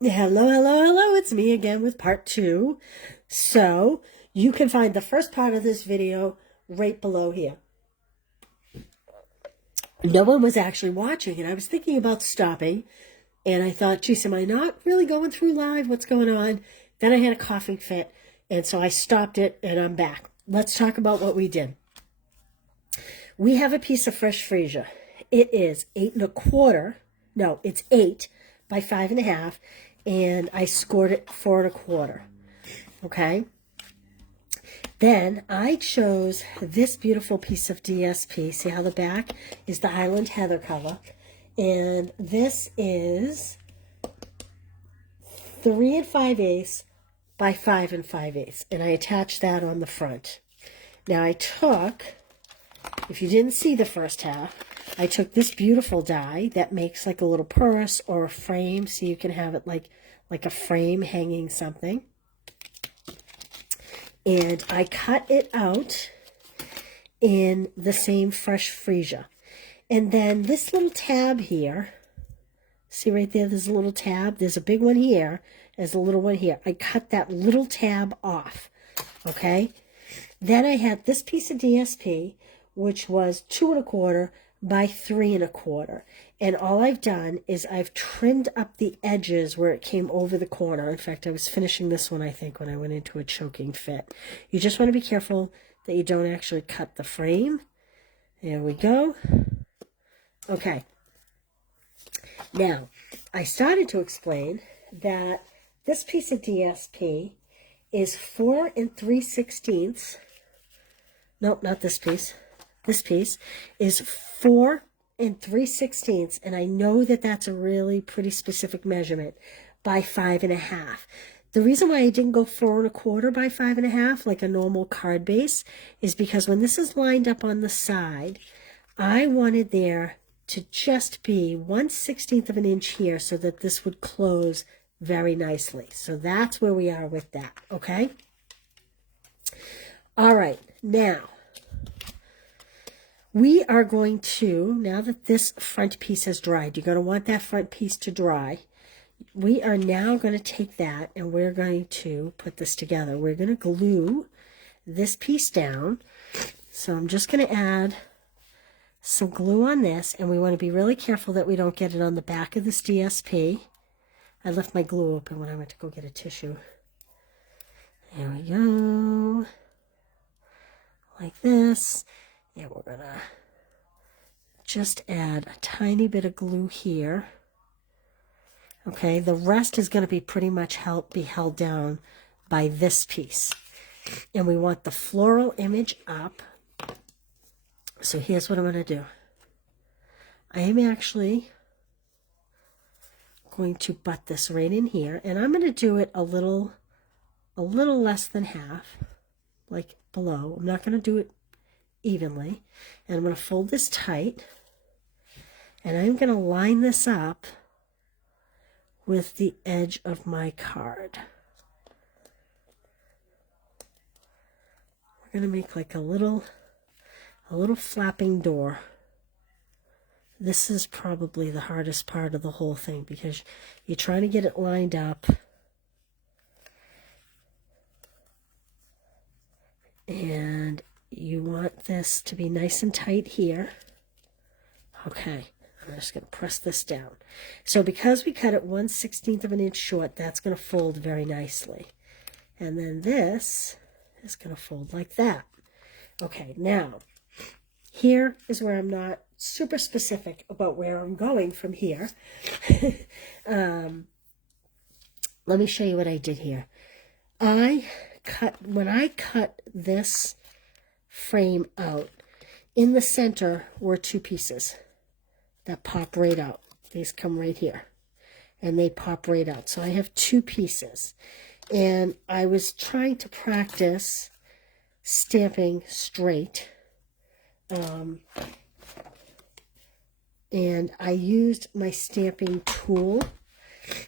Hello, hello, hello. It's me again with part two. So you can find the first part of this video right below here. No one was actually watching, and I was thinking about stopping. And I thought, geez, am I not really going through live? What's going on? Then I had a coughing fit, and so I stopped it, and I'm back. Let's talk about what we did. We have a piece of fresh freesia. It is 8 1/4. No, it's 8 by 5 1/2, and I scored it 4 1/4. Okay. Then I chose this beautiful piece of DSP. See how the back is the Highland Heather color, and this is 3 5/8 by 5 5/8, and I attached that on the front. Now I took, if you didn't see the first half, I took this beautiful die that makes like a little purse or a frame, so you can have it like a frame hanging something. And I cut it out in the same fresh freesia. And then this little tab here, see right there, there's a little tab. There's a big one here, there's a little one here. I cut that little tab off, okay? Then I had this piece of DSP, which was 2 1/4 by 3 1/4. And all I've done is I've trimmed up the edges where it came over the corner. In fact, I was finishing this one, I think, when I went into a choking fit. You just want to be careful that you don't actually cut the frame. There we go. Okay. Now, I started to explain that this piece of DSP is 4 3/16. Nope, not this piece. This piece is 4 3/16, and I know that that's a really pretty specific measurement, by 5 1/2. The reason why I didn't go 4 1/4 by 5 1/2 like a normal card base is because when this is lined up on the side, I wanted there to just be 1/16 of an inch here so that this would close very nicely. So that's where we are with that, okay? All right, now we are going to, now that this front piece has dried, you're going to want that front piece to dry. We are now going to take that and we're going to put this together. We're going to glue this piece down. So I'm just going to add some glue on this, and we want to be really careful that we don't get it on the back of this DSP. I left my glue open when I went to go get a tissue. There we go. Like this. And we're going to just add a tiny bit of glue here. Okay, the rest is going to be pretty much held down by this piece. And we want the floral image up. So here's what I'm going to do. I am actually going to butt this right in here, and I'm going to do it a little less than half, like below. I'm not going to do it evenly, and I'm going to fold this tight, and I'm going to line this up with the edge of my card. We're going to make like a little flapping door. This is probably the hardest part of the whole thing because you're trying to get it lined up, and you want this to be nice and tight here. Okay, I'm just going to press this down. So because we cut it 1/16 of an inch short, that's going to fold very nicely. And then this is going to fold like that. Okay, now here is where I'm not super specific about where I'm going from here. Let me show you what I did here. When I cut this frame out, in the center were two pieces that pop right out. These come right here, and they pop right out. So I have two pieces, and I was trying to practice stamping straight. And I used my stamping tool.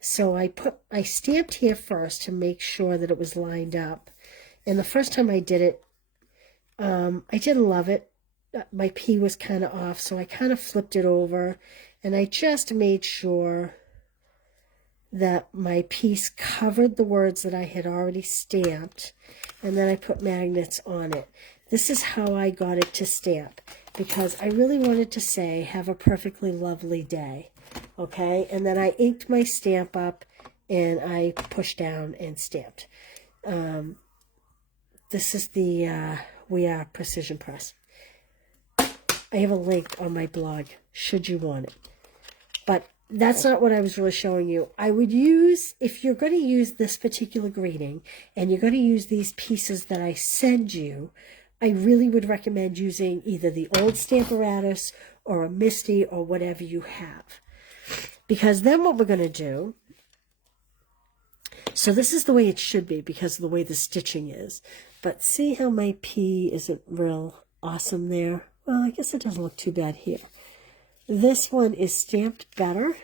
So I stamped here first to make sure that it was lined up. And the first time I did it, I didn't love it. My P was kind of off, so I kind of flipped it over, and I just made sure that my piece covered the words that I had already stamped, and then I put magnets on it. This is how I got it to stamp, because I really wanted to say, have a perfectly lovely day, okay? And then I inked my stamp up, and I pushed down and stamped. This is the We Are Precision Press. I have a link on my blog, should you want it. But that's not what I was really showing you. I would use, if you're going to use this particular greeting, and you're going to use these pieces that I send you, I really would recommend using either the old Stamparatus or a Misty or whatever you have. Because then what we're going to do, so this is the way it should be because of the way the stitching is. But see how my P isn't real awesome there? Well, I guess it doesn't look too bad here. This one is stamped better,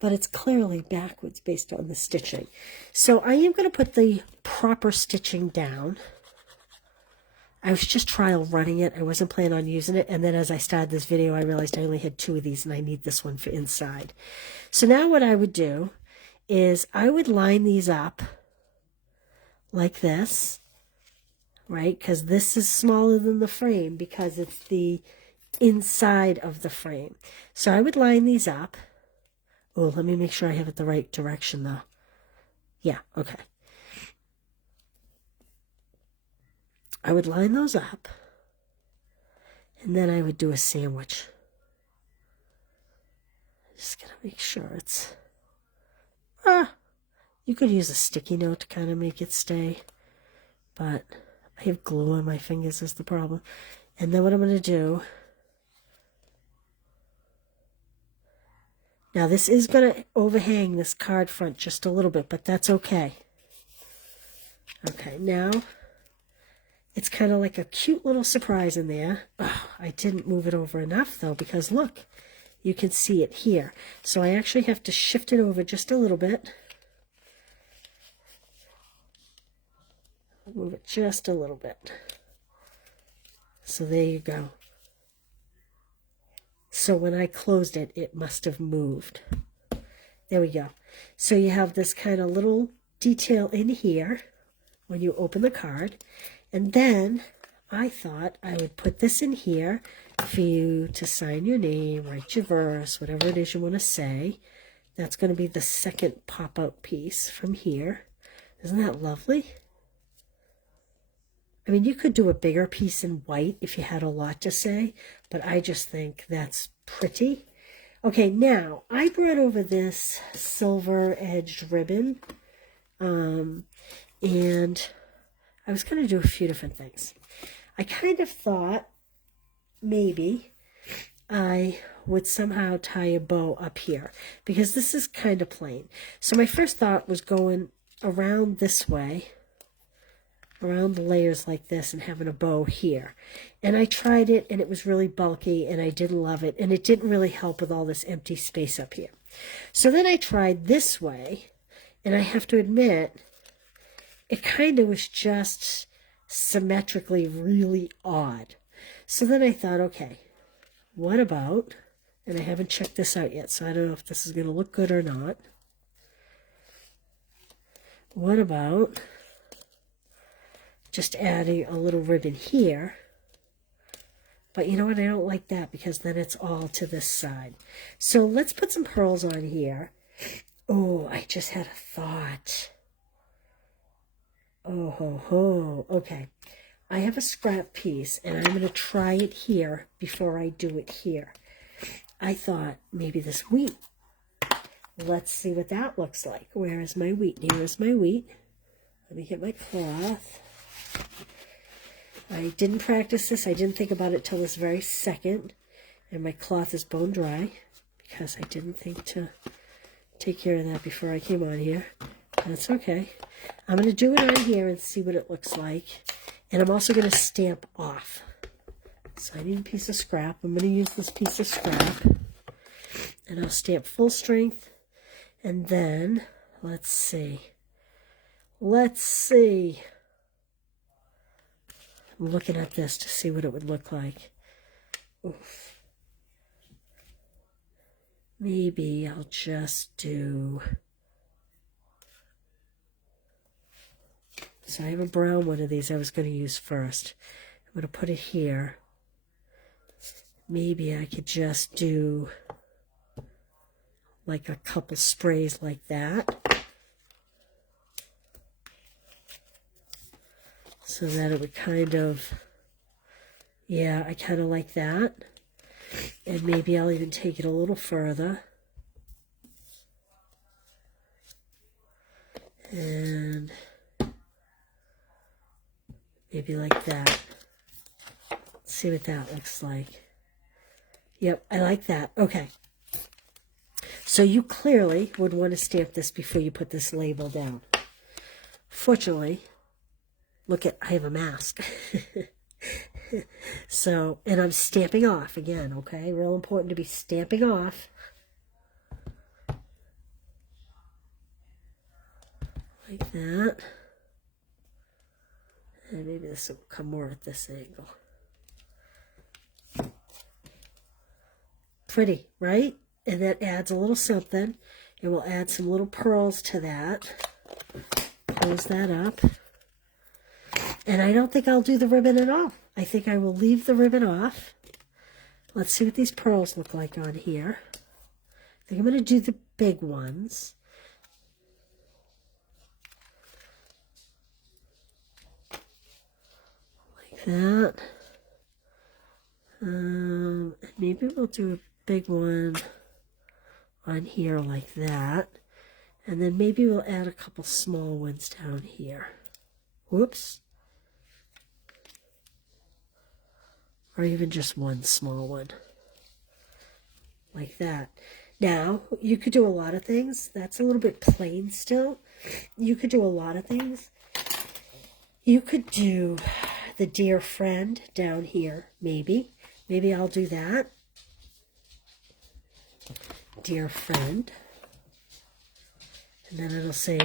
but it's clearly backwards based on the stitching. So I am going to put the proper stitching down. I was just trial running it. I wasn't planning on using it. And then as I started this video, I realized I only had 2 of these and I need this one for inside. So now what I would do is I would line these up like this, right? Because this is smaller than the frame because it's the inside of the frame. So I would line these up. Oh, let me make sure I have it the right direction though. Yeah, okay. I would line those up, and then I would do a sandwich. Just gotta make sure it's, you could use a sticky note to kind of make it stay, but I have glue on my fingers is the problem. And then what I'm gonna do, now this is gonna overhang this card front just a little bit, but that's okay. Okay, now it's kind of like a cute little surprise in there. Oh, I didn't move it over enough though, because look, you can see it here. So I actually have to shift it over just a little bit. Move it just a little bit. So there you go. So when I closed it, it must have moved. There we go. So you have this kind of little detail in here when you open the card. And then I thought I would put this in here for you to sign your name, write your verse, whatever it is you want to say. That's going to be the second pop-out piece from here. Isn't that lovely? I mean, you could do a bigger piece in white if you had a lot to say, but I just think that's pretty. Okay, now I brought over this silver-edged ribbon, and I was going to do a few different things. I kind of thought maybe I would somehow tie a bow up here because this is kind of plain. So my first thought was going around this way, around the layers like this and having a bow here. And I tried it and it was really bulky and I didn't love it and it didn't really help with all this empty space up here. So then I tried this way and I have to admit, it kind of was just symmetrically really odd. So then I thought, okay, what about, and I haven't checked this out yet, so I don't know if this is going to look good or not. What about just adding a little ribbon here? But you know what? I don't like that because then it's all to this side. So let's put some pearls on here. Oh, I just had a thought. Oh, ho, ho. Okay. I have a scrap piece, and I'm going to try it here before I do it here. I thought maybe this wheat. Let's see what that looks like. Where is my wheat? Here is my wheat. Let me get my cloth. I didn't practice this. I didn't think about it till this very second. And my cloth is bone dry because I didn't think to take care of that before I came on here. That's okay. I'm going to do it on here and see what it looks like. And I'm also going to stamp off. So I need a piece of scrap. I'm going to use this piece of scrap. And I'll stamp full strength. And then, let's see. Let's see. I'm looking at this to see what it would look like. Oof. maybe I'll just do, so I have a brown one of these I was going to use first. I'm going to put it here. Maybe I could just do like a couple sprays like that, so that it would kind of, yeah, I kind of like that. And maybe I'll even take it a little further. And maybe like that. Let's see what that looks like. Yep, I like that. Okay. So you clearly would want to stamp this before you put this label down. Fortunately, look at, I have a mask. So, and I'm stamping off again, okay? Real important to be stamping off. Like that. And maybe this will come more at this angle. Pretty, right? And that adds a little something. And we'll add some little pearls to that. Close that up. And I don't think I'll do the ribbon at all. I think I will leave the ribbon off. Let's see what these pearls look like on here. I think I'm going to do the big ones. Like that. Maybe we'll do a big one on here like that. And then maybe we'll add a couple small ones down here. Whoops. Or even just one small one. Like that. Now, you could do a lot of things. That's a little bit plain still. You could do a lot of things. You could do the dear friend down here, maybe. Maybe I'll do that. Dear friend. And then it'll say,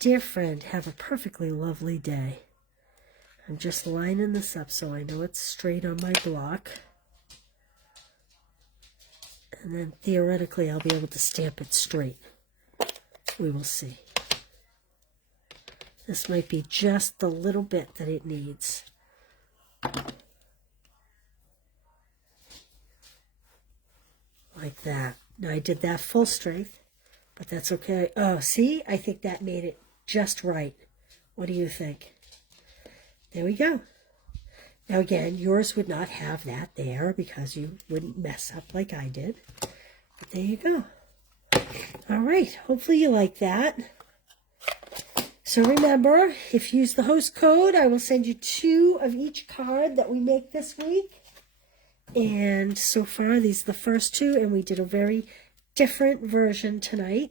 dear friend, have a perfectly lovely day. I'm just lining this up so I know it's straight on my block. And then theoretically I'll be able to stamp it straight. We will see. This might be just the little bit that it needs. Like that. Now I did that full strength, but that's okay. Oh, see? I think that made it just right. What do you think? There we go. Now again, yours would not have that there because you wouldn't mess up like I did. But there you go. All right. Hopefully you like that. So remember, if you use the host code, I will send you 2 of each card that we make this week. And so far, these are the first 2, and we did a very different version tonight.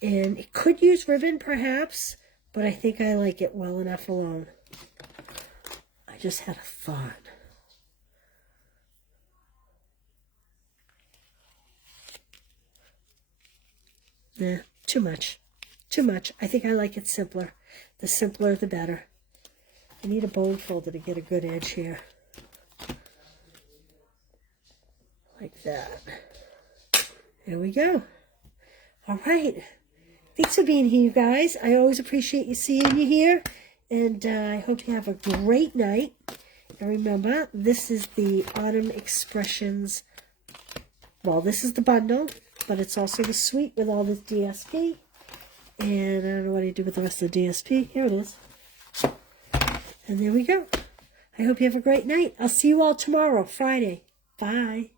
And it could use ribbon, perhaps, but I think I like it well enough alone. I just had a thought. Nah, too much. Too much. I think I like it simpler. The simpler, the better. I need a bone folder to get a good edge here. Like that. There we go. All right. Thanks for being here, you guys. I always appreciate you seeing you here. And I hope you have a great night. And remember, this is the Autumn Expressions. Well, this is the bundle, but it's also the suite with all this DSP. And I don't know what I do with the rest of the DSP. Here it is. And there we go. I hope you have a great night. I'll see you all tomorrow, Friday. Bye.